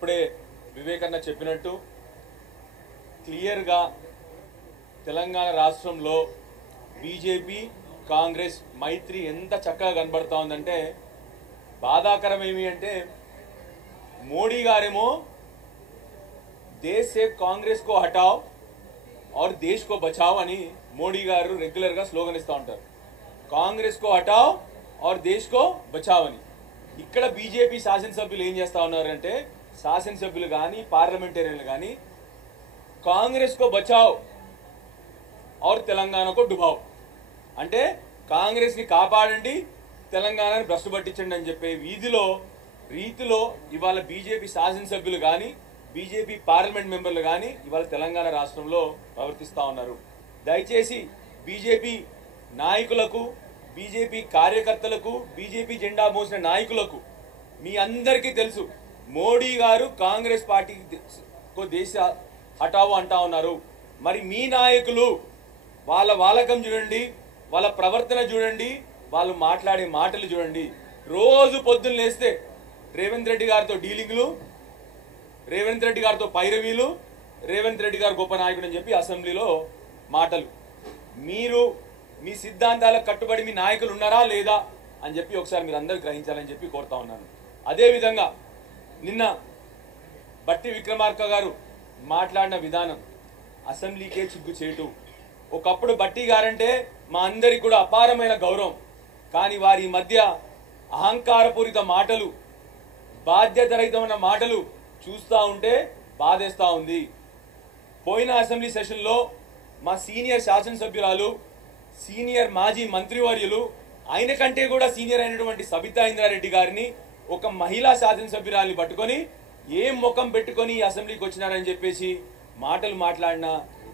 ఇప్పుడే వివేకన్న చెప్పినట్టు క్లియర్గా తెలంగాణ రాష్ట్రంలో బీజేపీ కాంగ్రెస్ మైత్రి ఎంత చక్కగా కనబడతా ఉందంటే బాధాకరం ఏమి అంటే మోడీ గారేమో देश से कांग्रेस को हटाओ और देश को बचाओ అని మోడీ గారు రెగ్యులర్ గా స్లోగన్ ఇస్తా ఉంటారు. కాంగ్రెస్ को हटाओ और देश को बचाओ అని. ఇక్కడ బీజేపీ శాసనసభ్యులు ఏం చేస్తా ఉన్నారంటే శాసనసభ్యులు గాని పార్లమెంటేరియన్లు గాని కాంగ్రెస్ को बचाओ और తెలంగాణ को डुबाओ అంటే కాంగ్రెస్ ని కాపాడండి తెలంగాణని భ్రష్టు పట్టించండి అని చెప్పే రీతిలో ఇవాళ బీజేపీ శాసనసభ్యులు గాని బీజేపీ పార్లమెంట్ మెంబర్లు గాని ఇవాళ తెలంగాణ రాష్ట్రంలో ప్రవర్తిస్తా ఉన్నారు. దయచేసి బీజేపీ నాయకులకు బీజేపీ కార్యకర్తలకు బీజేపీ జెండా మోసిన నాయకులకు మీ అందరికీ తెలుసు మోడీ గారు కాంగ్రెస్ పార్టీకి దేశ హటావో అంటా ఉన్నారు. మరి మీ నాయకులు వాళ్ళ వాలకం చూడండి, వాళ్ళ ప్రవర్తన చూడండి, వాళ్ళు మాట్లాడే మాటలు చూడండి. రోజు పొద్దున్న లేస్తే రేవంత్ రెడ్డి గారితో డీలింగ్లు, రేవంత్ రెడ్డి గారితో పైరవీలు, రేవంత్ రెడ్డి గారు గొప్ప నాయకుడు అని చెప్పి అసెంబ్లీలో మాటలు. మీరు మీ సిద్ధాంతాలకు కట్టుబడి మీ నాయకులు ఉన్నారా లేదా అని చెప్పి ఒకసారి మీరు అందరూ గ్రహించాలని చెప్పి కోరుతా ఉన్నాను. అదేవిధంగా నిన్న బట్టి విక్రమార్క గారు మాట్లాడిన విధానం అసెంబ్లీకే చిగ్గు చేటు. ఒకప్పుడు బట్టి గారంటే మా అందరికి కూడా అపారమైన గౌరవం. కానీ వారి మధ్య అహంకారపూరిత మాటలు, బాధ్యతారహితమైన మాటలు చూస్తూ ఉంటే బాధేస్తూ ఉంది. పోయిన అసెంబ్లీ సెషన్లో మా సీనియర్ శాసనసభ్యురాలు, సీనియర్ మాజీ మంత్రివర్యులు, ఆయన కంటే కూడా సీనియర్ అయినటువంటి సబితా ఇంద్రారెడ్డి గారిని ఒక మహిళా శాసనసభ్యురాలిని పట్టుకొని ఏం ముఖం పెట్టుకొని ఈ అసెంబ్లీకి వచ్చినారని చెప్పేసి మాటలు మాట్లాడిన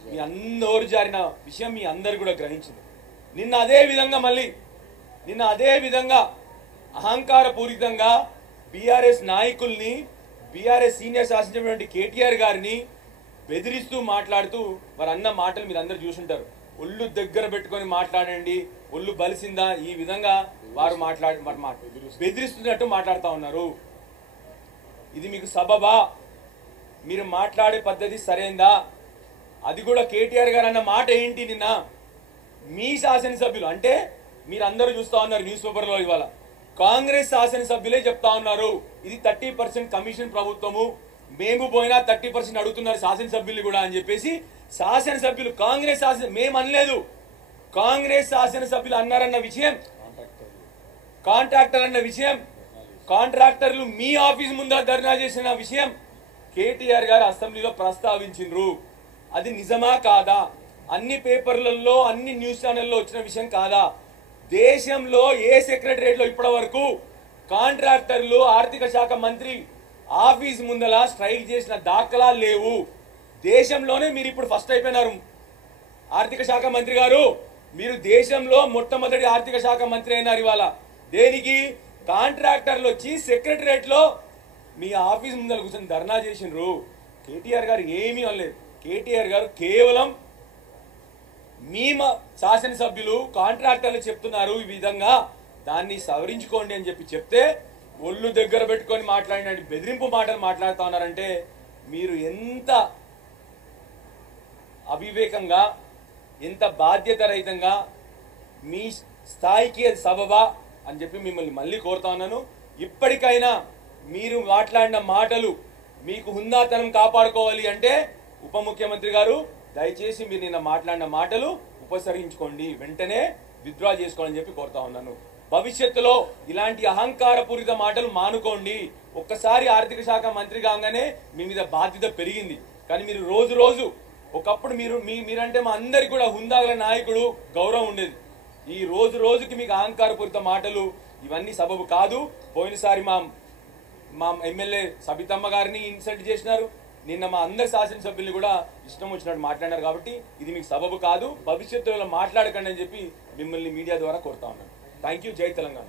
మీ అందరూ జారిన విషయం మీ అందరు కూడా గ్రహించింది. నిన్న అదే విధంగా అహంకారపూరితంగా బీఆర్ఎస్ నాయకుల్ని, బీఆర్ఎస్ సీనియర్ శాసనసభ్యుడు కేటీఆర్ గారిని బెదిరిస్తూ మాట్లాడుతూ వారు అన్న మాటలు మీరు అందరు చూసుంటారు. ఒళ్ళు దగ్గర పెట్టుకొని మాట్లాడండి, ఒళ్ళు బలిసిందా, ఈ విధంగా వారు బెదిరిస్తున్నట్టు మాట్లాడుతూ ఉన్నారు. ఇది మీకు సబబా? మీరు మాట్లాడే పద్ధతి సరైందా? అది కూడా కేటీఆర్ గారు అన్న మాట ఏంటి? నిన్న మీ శాసనసభ్యులు అంటే మీరు అందరూ చూస్తా ఉన్నారు న్యూస్ పేపర్లో, ఇవాళ కాంగ్రెస్ శాసనసభ్యులే చెప్తా ఉన్నారు ఇది 30% కమిషన్ ప్రభుత్వము, మేము పోయినా 30% అడుగుతున్నారు శాసనసభ్యులు కూడా అని చెప్పేసి శాసనసభ్యులు కాంగ్రెస్ మేము అనలేదు, కాంగ్రెస్ శాసనసభ్యులు అన్నారన్న విషయం, కాంట్రాక్టర్ అన్న విషయం, కాంట్రాక్టర్లు మీ ఆఫీస్ ముందర ధర్నా చేసిన విషయం కేటీఆర్ గారు అసెంబ్లీలో ప్రస్తావించిండ్రు. అది నిజమా కాదా? అన్ని పేపర్లలో అన్ని న్యూస్ ఛానల్లో వచ్చిన విషయం కాదా? దేశంలో ఏ సెక్రటరియట్ లో ఇప్పటి వరకు కాంట్రాక్టర్లు ఆర్థిక శాఖ మంత్రి ఆఫీస్ ముందల స్ట్రైక్ చేసిన దాఖలా లేవు. దేశంలోనే మీరు ఇప్పుడు ఫస్ట్ అయిపోయినారు. ఆర్థిక శాఖ మంత్రి గారు, మీరు దేశంలో మొట్టమొదటి ఆర్థిక శాఖ మంత్రి అయినారు. ఇవాళ దేనికి? కాంట్రాక్టర్లు వచ్చి సెక్రటరియట్ లో మీ ఆఫీస్ ముందర కూర్చొని ధర్నా చేసిండ్రు. కేటీఆర్ గారు ఏమీ అనలేదు. కేటీఆర్ గారు కేవలం మీ శాసనసభ్యులు కాంట్రాక్టర్లు చెప్తున్నారు ఈ విధంగా, దాన్ని సవరించుకోండి అని చెప్పి చెప్తే ఒళ్ళు దగ్గర పెట్టుకొని మాట్లాడిన బెదిరింపు మాటలు మాట్లాడుతూ ఉన్నారంటే మీరు ఎంత అవివేకంగా, ఎంత బాధ్యత రహితంగా, మీ స్థాయికి అది సబబా అని చెప్పి మిమ్మల్ని మళ్ళీ కోరుతా ఉన్నాను. ఇప్పటికైనా మీరు మాట్లాడిన మాటలు, మీకు హుందాతనం కాపాడుకోవాలి అంటే ఉప ముఖ్యమంత్రి గారు దయచేసి మీరు నిన్న మాట్లాడిన మాటలు ఉపసంహరించుకోండి, వెంటనే విత్డ్రా చేసుకోవాలని చెప్పి కోరుతా ఉన్నాను. భవిష్యత్తులో ఇలాంటి అహంకారపూరిత మాటలు మానుకోండి. ఒక్కసారి ఆర్థిక శాఖ మంత్రి కాగానే మీ మీద బాధ్యత పెరిగింది. కానీ మీరు రోజు ఒకప్పుడు మీరంటే మా అందరికి కూడా హుందాగల నాయకుడు గౌరవం ఉండేది. ఈ రోజుకి మీకు అహంకారపూరిత మాటలు ఇవన్నీ సబబు కాదు. పోయినసారి మా ఎమ్మెల్యే సబితమ్మ గారిని ఇన్సల్ట్ చేసినారు. నిన్న మా అందరి శాసనసభ్యుల్ని కూడా ఇష్టం వచ్చినట్టు మాట్లాడినారు. కాబట్టి ఇది మీకు సబబు కాదు. భవిష్యత్తులో మాట్లాడకండి అని చెప్పి మిమ్మల్ని మీడియా ద్వారా కోరుతా ఉన్నాను. Thank you. జై తెలంగాణ.